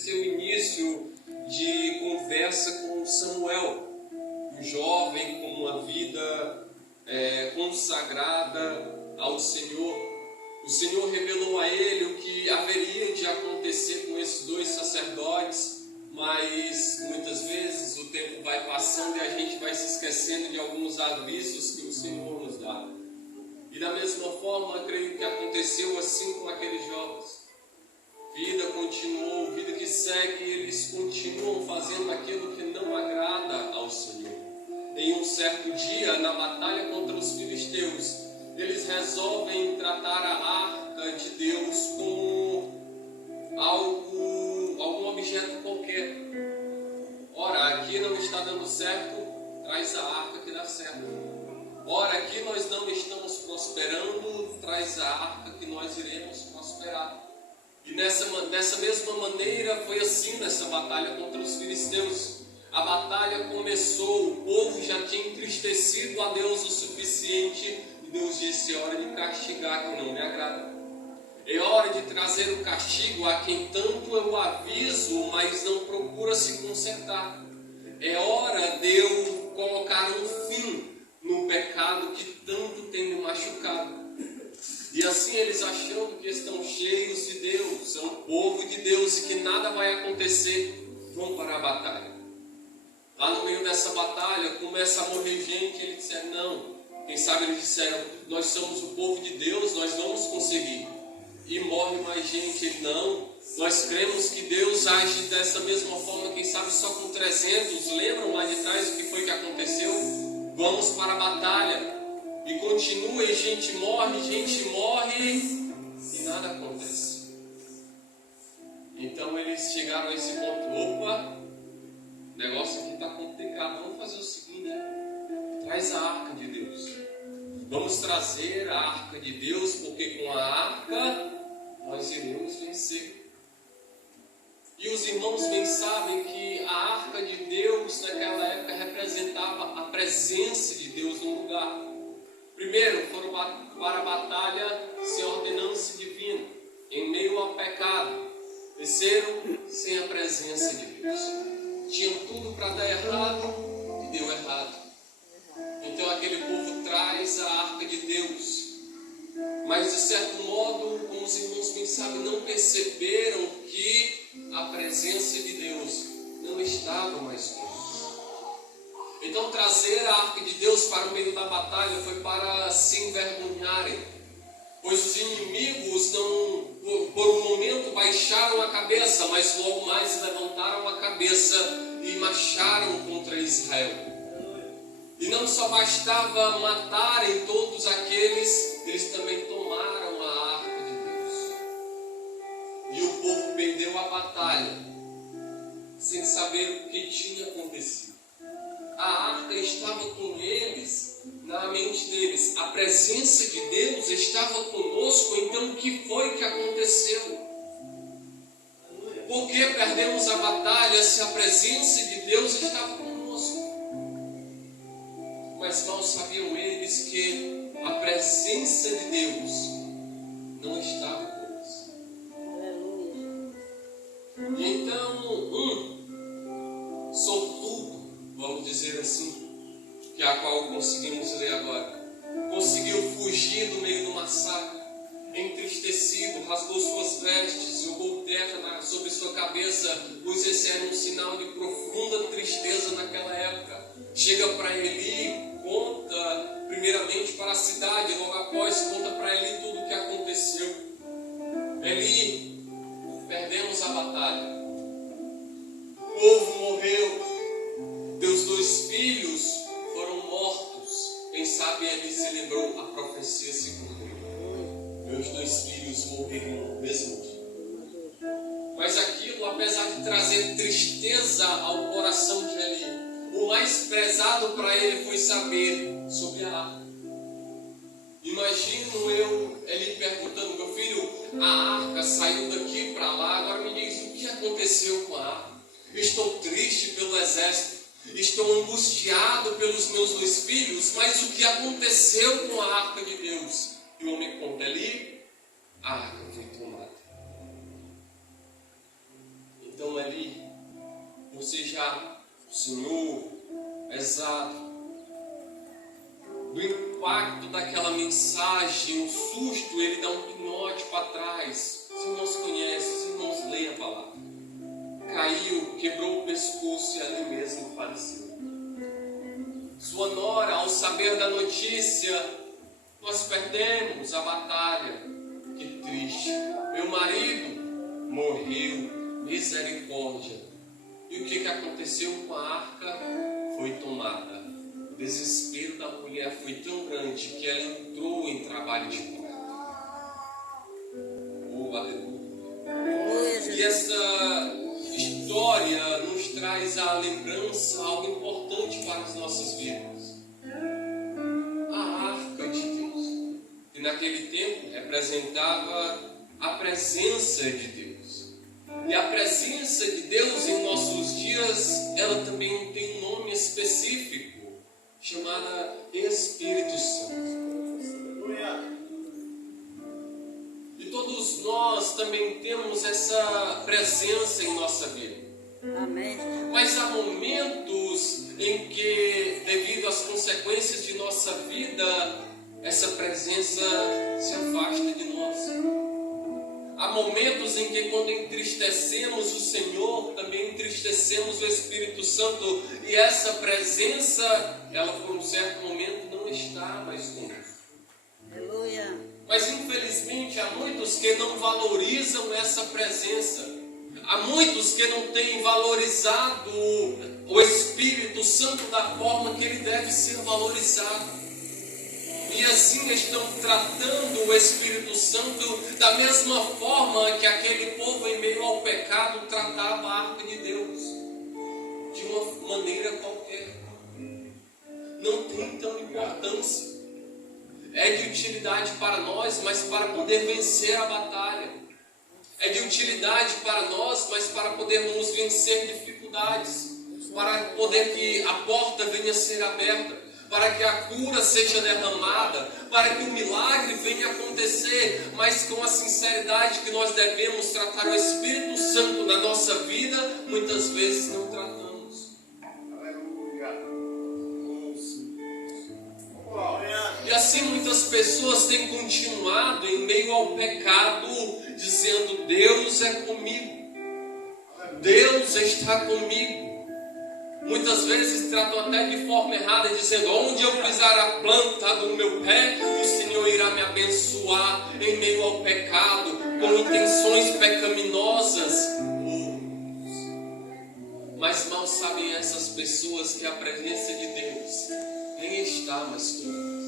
seu início de conversa com Samuel, um jovem com uma vida consagrada ao Senhor. O Senhor revelou a ele o que haveria de acontecer com esses dois sacerdotes, mas muitas vezes o tempo vai passando e a gente vai se esquecendo de alguns avisos que o Senhor nos dá. E da mesma forma, eu creio que aconteceu assim com aqueles jovens. Vida continuou, vida que segue, eles continuam fazendo aquilo que não agrada ao Senhor. Em um certo dia, na batalha contra os filisteus, eles resolvem tratar a arca de Deus como algum objeto qualquer. Ora, aqui não está dando certo, traz a arca que dá certo. Ora, aqui nós não estamos prosperando, traz a arca que nós iremos prosperar. E dessa mesma maneira foi assim nessa batalha contra os filisteus. A batalha começou, o povo já tinha entristecido a Deus o suficiente, e Deus disse: é hora de castigar quem não me agrada. É hora de trazer o castigo a quem tanto eu aviso, mas não procura se consertar. É hora de eu colocar um fim no pecado que tanto tem me machucado. E assim eles achando que estão cheios de Deus, são o povo de Deus e que nada vai acontecer, vão para a batalha. Lá no meio dessa batalha começa a morrer gente, eles disseram: não. Quem sabe eles disseram: nós somos o povo de Deus, nós vamos conseguir. E morre mais gente, ele: não. Nós cremos que Deus age dessa mesma forma, quem sabe só com 300. Lembram lá de trás o que foi que aconteceu? Vamos para a batalha. E continua, e gente morre e nada acontece. Então eles chegaram a esse ponto: opa, o negócio aqui está complicado, vamos fazer o seguinte: traz a arca de Deus. Vamos trazer a arca de Deus, porque com a arca nós iremos vencer. E os irmãos bem sabem que a arca de Deus naquela época representava a presença de Deus no lugar. Primeiro, foram para a batalha sem ordenança divina, em meio ao pecado. Terceiro, sem a presença de Deus. Tinham tudo para dar errado e deu errado. Então aquele povo traz a arca de Deus. Mas de certo modo, como os irmãos bem sabem, não perceberam que a presença de Deus não estava mais com eles. Então trazer a arca de Deus para o meio da batalha foi para se envergonharem, pois os inimigos não, por um momento, baixaram a cabeça, mas logo mais levantaram a cabeça e marcharam contra Israel. E não só bastava matarem todos aqueles, eles também tomaram a arca de Deus. E o povo perdeu a batalha, sem saber o que tinha acontecido. A arca estava com eles, na mente deles. A presença de Deus estava conosco. Então o que foi que aconteceu? Por que perdemos a batalha se a presença de Deus estava conosco? Mas mal sabiam eles que a presença de Deus não estava conosco. E então sortudo, vamos dizer assim, que é a qual conseguimos ler agora, conseguiu fugir do meio do massacre, entristecido, rasgou suas vestes, jogou terra sobre sua cabeça, pois esse era um sinal de profunda tristeza naquela época. Chega para Eli, conta primeiramente para a cidade, logo após conta para Eli tudo o que aconteceu. Eli, perdemos a batalha, o povo morreu, teus 2 filhos foram mortos. Quem sabe ele se lembrou, a profecia se cumpriu. Meus 2 filhos morreram no mesmo dia. Mas aquilo, apesar de trazer tristeza ao coração de Eli, o mais pesado para ele foi saber sobre a arca. Imagino ele perguntando: meu filho, a arca saiu daqui para lá, agora me diz o que aconteceu com a arca. Estou triste pelo exército, estou angustiado pelos meus 2 filhos, mas o que aconteceu com a arca de Deus? E o homem conta: Eli, a arca foi tomada. Então você já, o Senhor, pesado, do impacto daquela mensagem, o susto, ele dá um pinote para trás. Os irmãos conhecem, os irmãos leem a palavra. Caiu, quebrou o pescoço e ali mesmo faleceu. Sua nora, ao saber da notícia, nós perdemos a batalha. Que triste. Meu marido morreu, misericórdia. E o que aconteceu com a arca? Foi tomada. O desespero da mulher foi tão grande que ela entrou em trabalho de parto. Oh, aleluia. E essa história nos traz a lembrança, algo importante para as nossas vidas. A arca de Deus, que naquele tempo representava a presença de Deus. E a presença de Deus em nossos dias, ela também tem um nome específico, chamada Espírito Santo. E todos nós também temos essa presença em nossa vida. Amém. Mas há momentos em que, devido às consequências de nossa vida, essa presença se afasta de nós. Há momentos em que, quando entristecemos o Senhor, também entristecemos o Espírito Santo, e essa presença, ela por um certo momento não está mais conosco. Aleluia. Mas infelizmente há muitos que não valorizam essa presença. Há muitos que não têm valorizado o Espírito Santo da forma que ele deve ser valorizado. E assim estão tratando o Espírito Santo da mesma forma que aquele povo em meio ao pecado tratava a arca de Deus. De uma maneira qualquer. Não tem tanta importância. É de utilidade para nós, mas para poder vencer a batalha. É de utilidade para nós, mas para podermos vencer dificuldades. Para poder que a porta venha a ser aberta. Para que a cura seja derramada, para que o milagre venha a acontecer, mas com a sinceridade que nós devemos tratar o Espírito Santo na nossa vida, muitas vezes não tratamos. E assim muitas pessoas têm continuado em meio ao pecado, dizendo: Deus é comigo, Deus está comigo. Muitas vezes tratam até de forma errada, dizendo: onde eu pisar a planta do meu pé, o Senhor irá me abençoar, em meio ao pecado, com intenções pecaminosas. Mas mal sabem essas pessoas que a presença de Deus nem está mais conosco.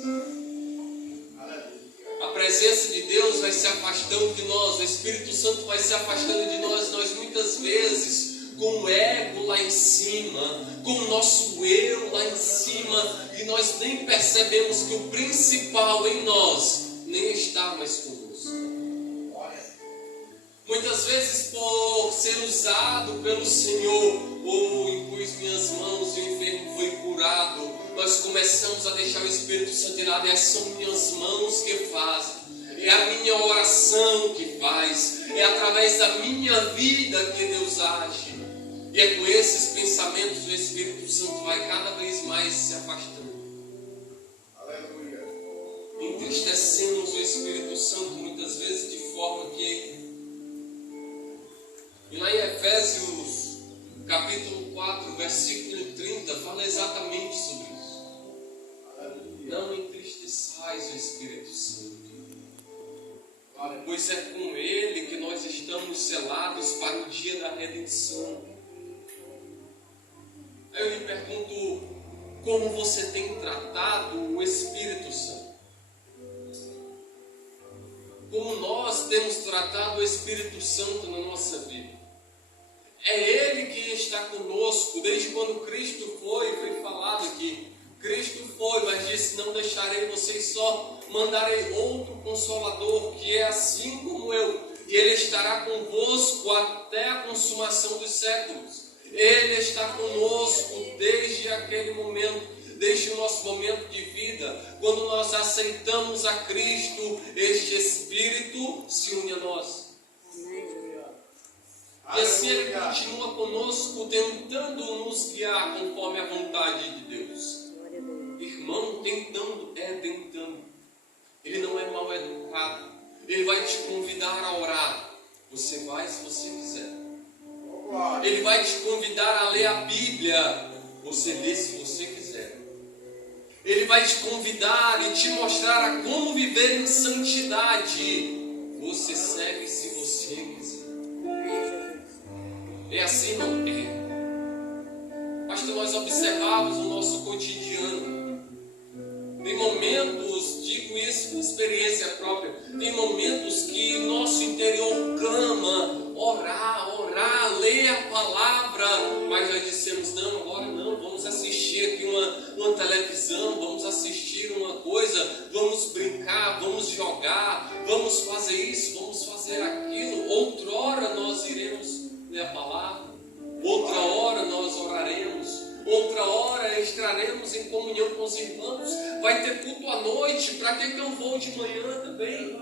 A presença de Deus vai se afastando de nós, o Espírito Santo vai se afastando de nós. Nós muitas vezes, com o ego lá em cima, com o nosso eu lá em cima, e nós nem percebemos que o principal em nós nem está mais conosco. Muitas vezes, por ser usado pelo Senhor, impus minhas mãos e o enfermo foi curado, nós começamos a deixar o Espírito Santo de lado. São minhas mãos que fazem, é a minha oração que faz, é através da minha vida que Deus age. E é com esses pensamentos o Espírito Santo vai cada vez mais se afastando. Aleluia. Entristecemos o Espírito Santo muitas vezes de forma que... E lá em Efésios capítulo 4, versículo 30, fala exatamente sobre isso. Aleluia. Não entristeçais o Espírito Santo, pois é com ele que nós estamos selados para o dia da redenção. Eu lhe pergunto, como você tem tratado o Espírito Santo? Como nós temos tratado o Espírito Santo na nossa vida? É Ele que está conosco, desde quando Cristo foi falado aqui. Cristo foi, mas disse: não deixarei vocês só, mandarei outro Consolador, que é assim como eu, e Ele estará convosco até a consumação dos séculos. Ele está conosco desde aquele momento, desde o nosso momento de vida. Quando nós aceitamos a Cristo, este Espírito se une a nós. E assim Ele continua conosco, tentando nos guiar conforme a vontade de Deus. Irmão, tentando. Ele não é mal educado. Ele vai te convidar a orar. Você vai se você quiser. Ele vai te convidar a ler a Bíblia. Você lê se você quiser. Ele vai te convidar e te mostrar a como viver em santidade. Você segue se você quiser. É assim, não é? Pastor, nós observamos o nosso cotidiano. Tem momentos, digo isso por experiência própria, tem momentos que nosso interior clama, orar, ler a palavra, mas nós dissemos, não, agora não, vamos assistir aqui uma televisão, vamos assistir uma coisa, vamos brincar, vamos jogar, vamos fazer isso, vamos fazer aquilo. Outrora nós iremos ler a palavra, outra hora nós oraremos, outra hora estaremos em comunhão com os irmãos. Vai ter culto à noite. Para que eu vou de manhã também?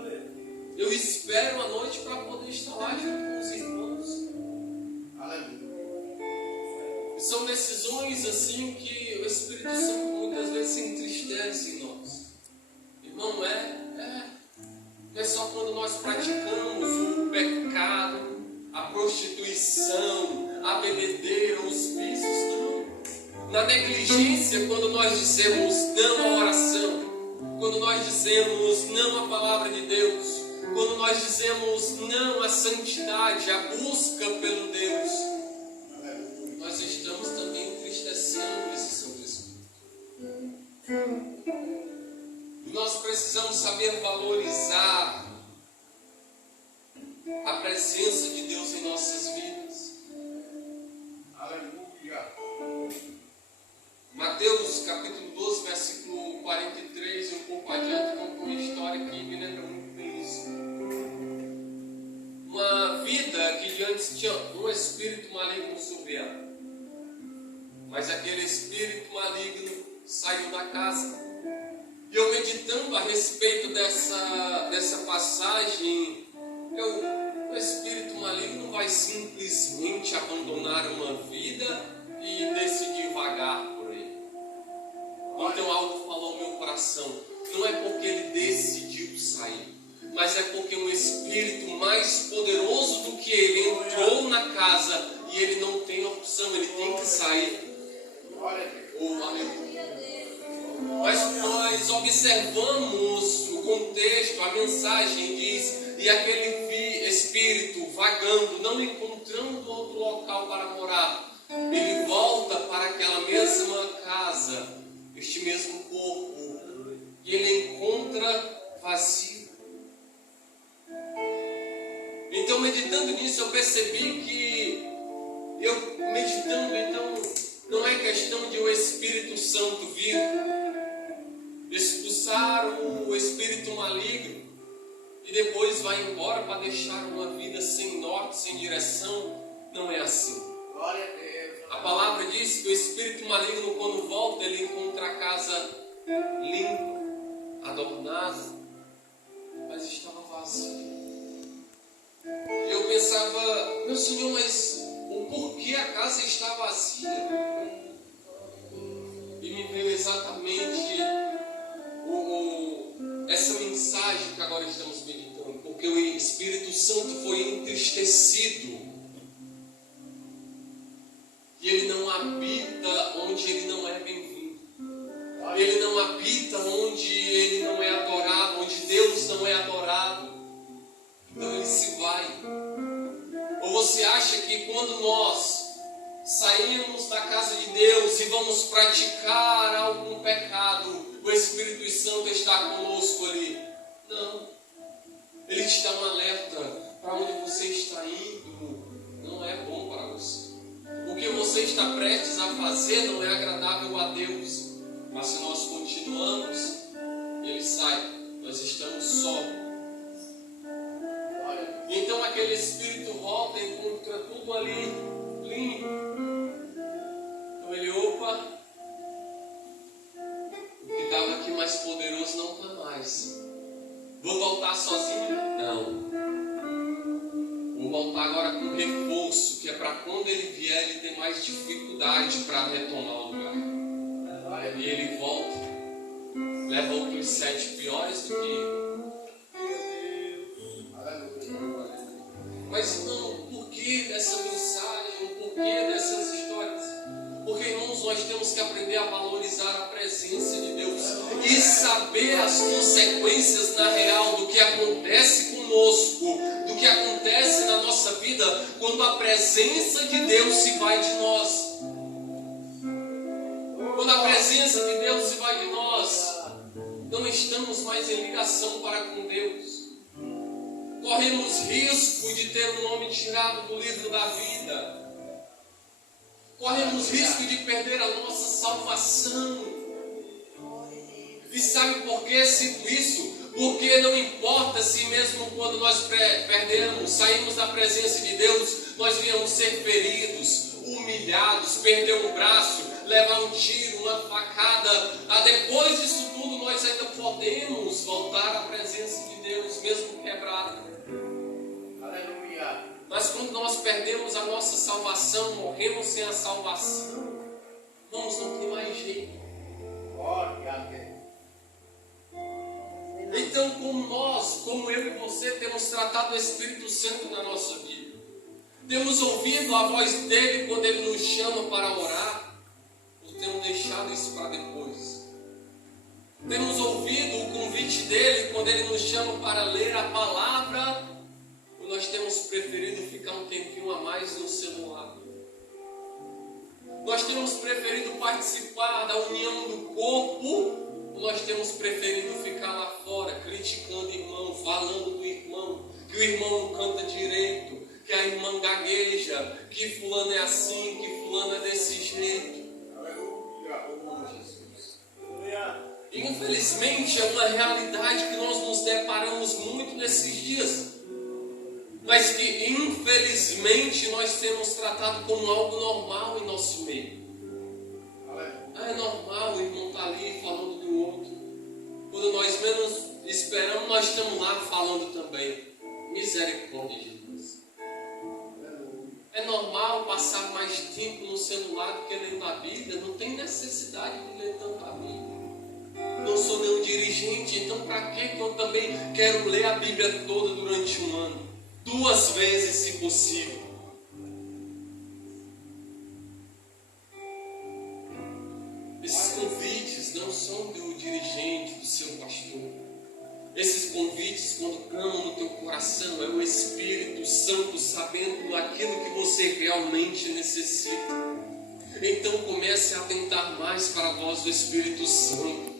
Eu espero à noite para poder estar lá junto com os irmãos. São decisões assim que o Espírito Santo muitas vezes se entristece em nós. Irmão, não é só quando nós praticamos o pecado, a prostituição, a bebedeira, os vícios, não. Na negligência, quando nós dizemos não à oração, quando nós dizemos não à palavra de Deus, quando nós dizemos não à santidade, à busca pelo Deus, nós estamos também entristecendo esse Santo Espírito. Nós precisamos saber valorizar a presença de Deus em nossas vidas. Aleluia. Mateus capítulo 12, versículo 43, um pouco adiante, conta uma história que me lembra muito bem isso. Uma vida que antes tinha um espírito maligno sobre ela. Mas aquele espírito maligno saiu da casa. E eu meditando a respeito dessa passagem, o espírito maligno não vai simplesmente abandonar uma vida e decidir vagar por aí. Então algo falou ao meu coração. Não é porque ele decidiu sair, mas é porque um espírito mais poderoso do que ele entrou na casa e ele não tem opção, ele tem que sair. Mas nós observamos o contexto, a mensagem diz, e aquele espírito vagando, não encontrando outro local para morar, ele volta para aquela mesma casa, este mesmo corpo, e ele encontra vazio. Então, meditando nisso, eu percebi que então, não é questão de o Espírito Santo vir expulsar o espírito maligno e depois vai embora para deixar uma vida sem norte, sem direção. Não é assim. Glória a Deus. A palavra diz que o espírito maligno, quando volta, ele encontra a casa limpa, adornada, mas estava vazia. Eu pensava, meu Senhor, mas o porquê a casa está vazia? E me veio exatamente essa mensagem que agora estamos meditando, porque o Espírito Santo foi entristecido e ele não habita onde ele não é bem-vindo, ele não habita onde ele não é adorado, onde Deus não é adorado. Então ele se vai. Ou você acha que quando nós saímos da casa de Deus e vamos praticar algum pecado, o Espírito Santo está conosco ali? Não. Ele te dá um alerta. Para onde você está indo não é bom para você. O que você está prestes a fazer não é agradável a Deus. Mas se nós continuamos, ele sai. Nós estamos só. Então aquele Espírito volta e encontra tudo ali limpo. Então ele, opa, o que estava aqui mais poderoso não está mais. Vou voltar sozinho? Não. Vou voltar agora com reforço. é para quando ele vier, ele ter mais dificuldade para retomar o lugar. E ele volta, leva outros 7 piores do que. Mas então, por que dessa mensagem? Por que dessas histórias? Porque, irmãos, nós temos que aprender a valorizar a presença de Deus e saber as consequências na real do que acontece conosco, do que acontece na nossa vida quando a presença de Deus se vai de nós. Quando a presença de Deus se vai de nós, não estamos mais em ligação para com Deus. Corremos risco de ter o nome tirado do livro da vida. Corremos risco de perder a nossa salvação. E sabe por que cito isso? Porque não importa se mesmo quando nós perdemos, saímos da presença de Deus, nós viemos ser feridos, humilhados, perder um braço, levar um tiro, uma facada. Depois disso tudo, nós ainda podemos voltar à presença de Deus, mesmo quebrado. Mas quando nós perdemos a nossa salvação, morremos sem a salvação, vamos, não tem mais jeito. Então, como nós, como eu e você, temos tratado o Espírito Santo na nossa vida, temos ouvido a voz dele quando ele nos chama para orar, ou temos deixado isso para depois? Temos ouvido o convite dele quando ele nos chama para ler a palavra, ou nós temos preferido ficar um tempinho a mais no celular? Nós temos preferido participar da união do corpo, ou nós temos preferido ficar lá fora, criticando o irmão, falando do irmão, que o irmão não canta direito, que a irmã gagueja, que fulano é assim, que fulano é desse jeito. E infelizmente é uma realidade que nós nos deparamos muito nesses dias, mas que infelizmente nós temos tratado como algo normal em nosso meio. É normal, o irmão está ali falando do outro. Quando nós menos esperamos, nós estamos lá falando também. Misericórdia de Deus. É normal passar mais tempo no celular do que lendo a Bíblia. Não tem necessidade de ler tanto a Bíblia. Não sou nenhum dirigente, então para que eu também quero ler a Bíblia toda durante um ano? 2 vezes, se possível. Esses convites não são do dirigente, do seu pastor. Esses convites, quando clamam no teu coração, é o Espírito Santo sabendo aquilo que você realmente necessita. Então comece a atentar mais para a voz do Espírito Santo.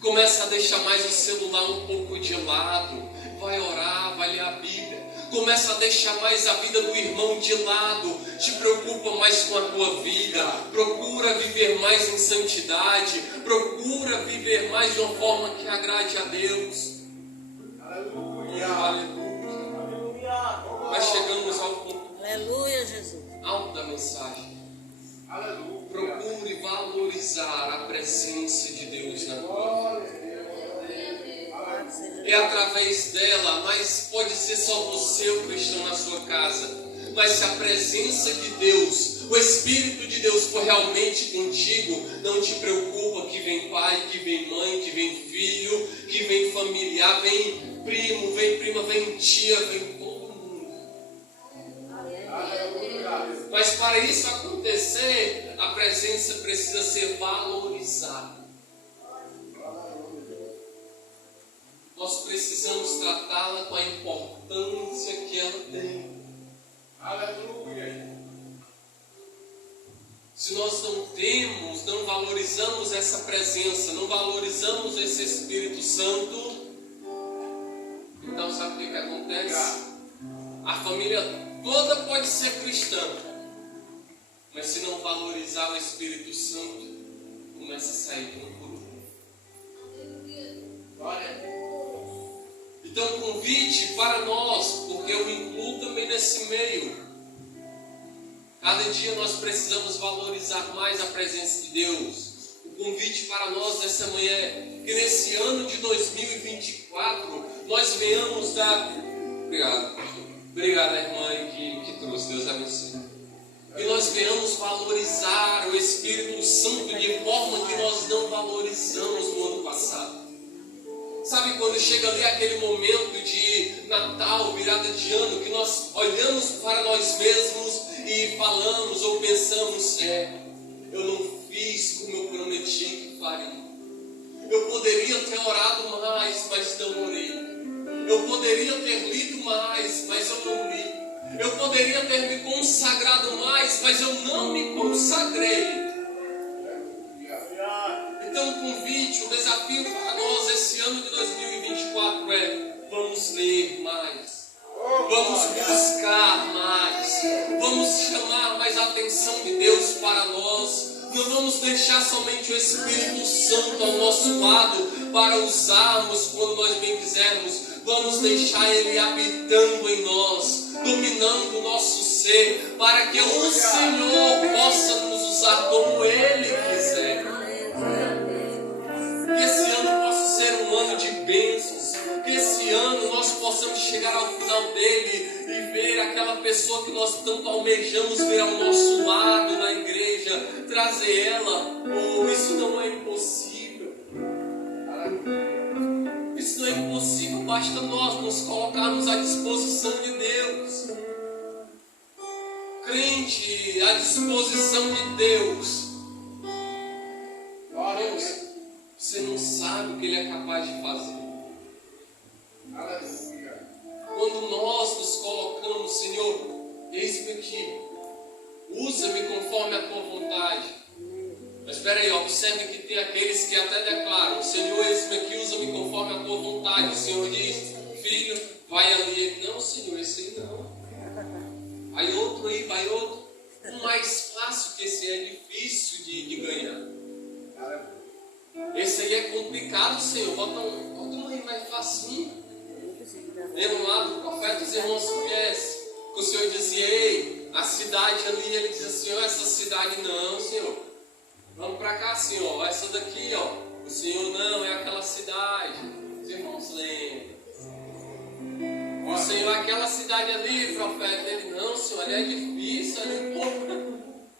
Comece a deixar mais o celular um pouco de lado. Vai orar, vai ler a Bíblia. Começa a deixar mais a vida do irmão de lado. Te preocupa mais com a tua vida. Procura viver mais em santidade. Procura viver mais de uma forma que agrade a Deus. Aleluia. Aleluia. Mas chegamos ao ponto. Aleluia, Jesus. Alto da mensagem. Aleluia. Procure valorizar a presença de Deus na tua vida. É através dela, mas pode ser só você, o cristão, na sua casa. Mas se a presença de Deus, o Espírito de Deus for realmente contigo, não te preocupa que vem pai, que vem mãe, que vem filho, que vem familiar, vem primo, vem prima, vem tia, vem todo mundo. Mas para isso acontecer, a presença precisa ser valorizada. Nós precisamos tratá-la com a importância que ela tem. Aleluia. Se nós não temos, não valorizamos essa presença, não valorizamos esse Espírito Santo, então sabe o que acontece? A família toda pode ser cristã, mas se não valorizar o Espírito Santo, começa a sair um por um. Olha. Então, convite para nós, porque eu me incluo também nesse meio. Cada dia nós precisamos valorizar mais a presença de Deus. O convite para nós nessa manhã é que nesse ano de 2024 nós venhamos dar... Obrigado, pastor. Obrigado, irmã que trouxe. Deus abençoe. nós venhamos valorizar o Espírito Santo de forma que nós não valorizamos no ano passado. Sabe quando chega ali aquele momento de Natal, virada de ano, que nós olhamos para nós mesmos e falamos ou pensamos, eu não fiz como eu prometi que faria. Eu poderia ter orado mais, mas não orei. Eu poderia ter lido mais, mas eu não li. Eu poderia ter me consagrado mais, mas eu não me consagrei. Então o convite, o desafio para nós esse ano de 2024 vamos ler mais. Vamos buscar mais. Vamos chamar mais a atenção de Deus para nós. Não vamos deixar somente o Espírito Santo ao nosso lado para usarmos quando nós bem quisermos. Vamos deixar Ele habitando em nós, dominando o nosso ser, para que o Senhor possa nos usar como Ele quiser. Que esse ano possa ser um ano de bênçãos. Que esse ano nós possamos chegar ao final dele e ver aquela pessoa que nós tanto almejamos ver ao nosso lado na igreja, trazer ela. Isso não é impossível. Isso não é impossível, basta nós nos colocarmos à disposição de Deus. Crente à disposição de Deus. Deus, você não sabe o que Ele é capaz de fazer. Quando nós nos colocamos, Senhor, eis-me aqui, usa-me conforme a tua vontade. Mas espera aí, observe que tem aqueles que até declaram, Senhor, eis-me aqui, usa-me conforme a tua vontade. O Senhor diz, filho, vai ali. Não, Senhor, esse aí não. Vai outro aí, vai outro. O mais fácil, que esse é difícil de ganhar. Esse aí é complicado, Senhor. Bota um aí mais facinho. Lembra lá do profeta, os irmãos conhecem. Que o Senhor dizia, ei, a cidade ali, ele diz assim, essa cidade não, Senhor. Vamos para cá, Senhor. Essa daqui, o Senhor não, é aquela cidade. Os irmãos lembram. O Senhor, aquela cidade ali, profeta, ele não, Senhor, ali é difícil, ali o povo.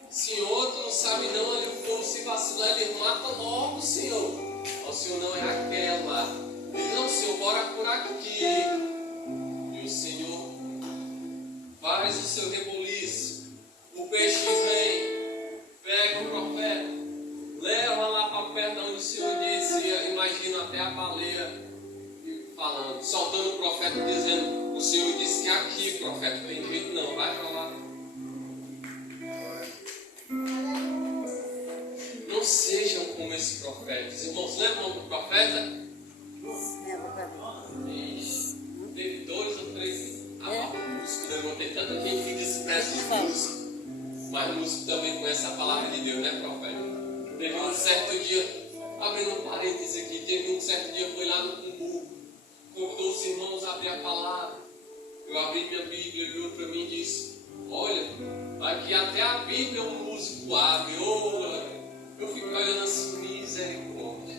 Senhor, tu não sabe não, ali o povo se vacilar, ele mata logo, Senhor. O Senhor não é aquela. Ele não, Senhor, bora por aqui. E o Senhor faz o seu reboliço. O peixe vem, pega o profeta, leva lá para perto onde o Senhor disse, imagina até a baleia falando, soltando o profeta dizendo, o Senhor disse que aqui, profeta, não tem jeito não, vai para lá. Não sejam como esse profeta. Os irmãos lembram do profeta? Teve 2 ou 3 músicos. Eu tem tanta gente que despreza os músicos, mas músico também conhece a palavra de Deus, né, profeta? Teve um certo dia, abrindo um parênteses aqui, teve um certo dia, foi lá no Cumbu, convidou os irmãos a abrir a palavra. Eu abri minha Bíblia, ele olhou para mim e disse, olha, aqui até a Bíblia um músico abre. Eu fico olhando assim, misericórdia.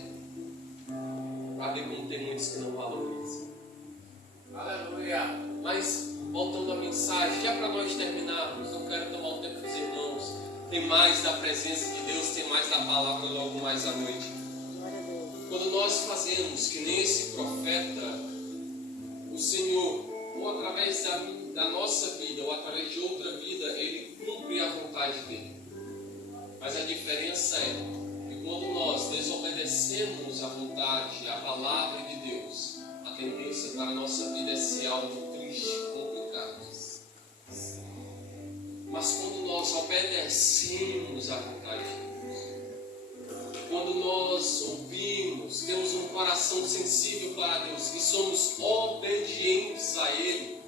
Para ver como tem muitos que não valorizam. Aleluia. Mas, voltando à mensagem, já para nós terminarmos, não quero tomar o tempo dos irmãos. Tem mais da presença de Deus, tem mais da palavra logo mais à noite. Quando nós fazemos que nem esse profeta, o Senhor, ou através da nossa vida, ou através de outra vida, Ele cumpre a vontade dEle. Mas a diferença é que quando nós desobedecemos a vontade, a palavra de Deus, a tendência para a nossa vida é ser algo triste, complicado. Mas quando nós obedecemos a vontade de Deus, quando nós ouvimos, temos um coração sensível para Deus e somos obedientes a Ele,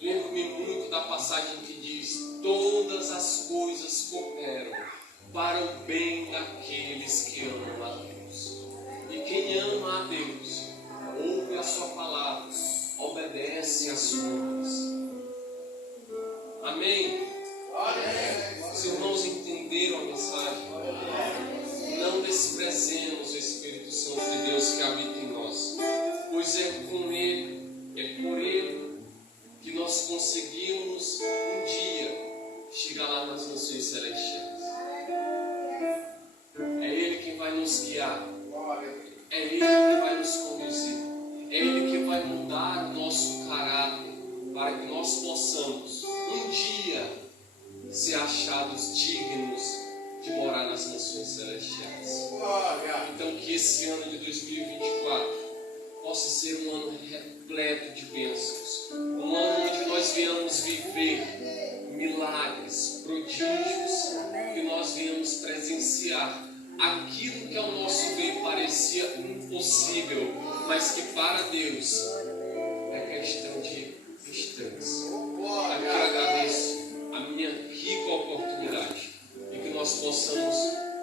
lembro-me muito da passagem que diz, todas as coisas cooperam para o bem daqueles que amam a Deus. E quem ama a Deus, ouve a sua palavra, obedece às suas. Amém? Amém. Os irmãos entenderam a mensagem? Não desprezemos o Espírito Santo de Deus que habita em nós, pois é com Ele, é por Ele que nós conseguimos um dia chegar lá na nas mansões celestiais. É Ele quem vai nos guiar. É Ele que vai nos conduzir. É Ele que vai mudar o nosso caráter para que nós possamos um dia ser achados dignos de morar nas mansões celestiais. Então que esse ano de 2024 possa ser um ano repleto de bênçãos. Um ano onde nós venhamos viver milagres, prodígios, que nós venhamos presenciar aquilo que ao nosso ver parecia impossível, mas que para Deus é questão de instantes. Aqui eu agradeço a minha rica oportunidade e que nós possamos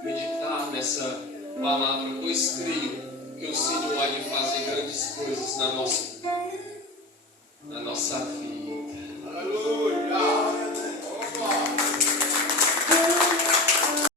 meditar nessa palavra, pois creio que o Senhor vai fazer grandes coisas na nossa vida.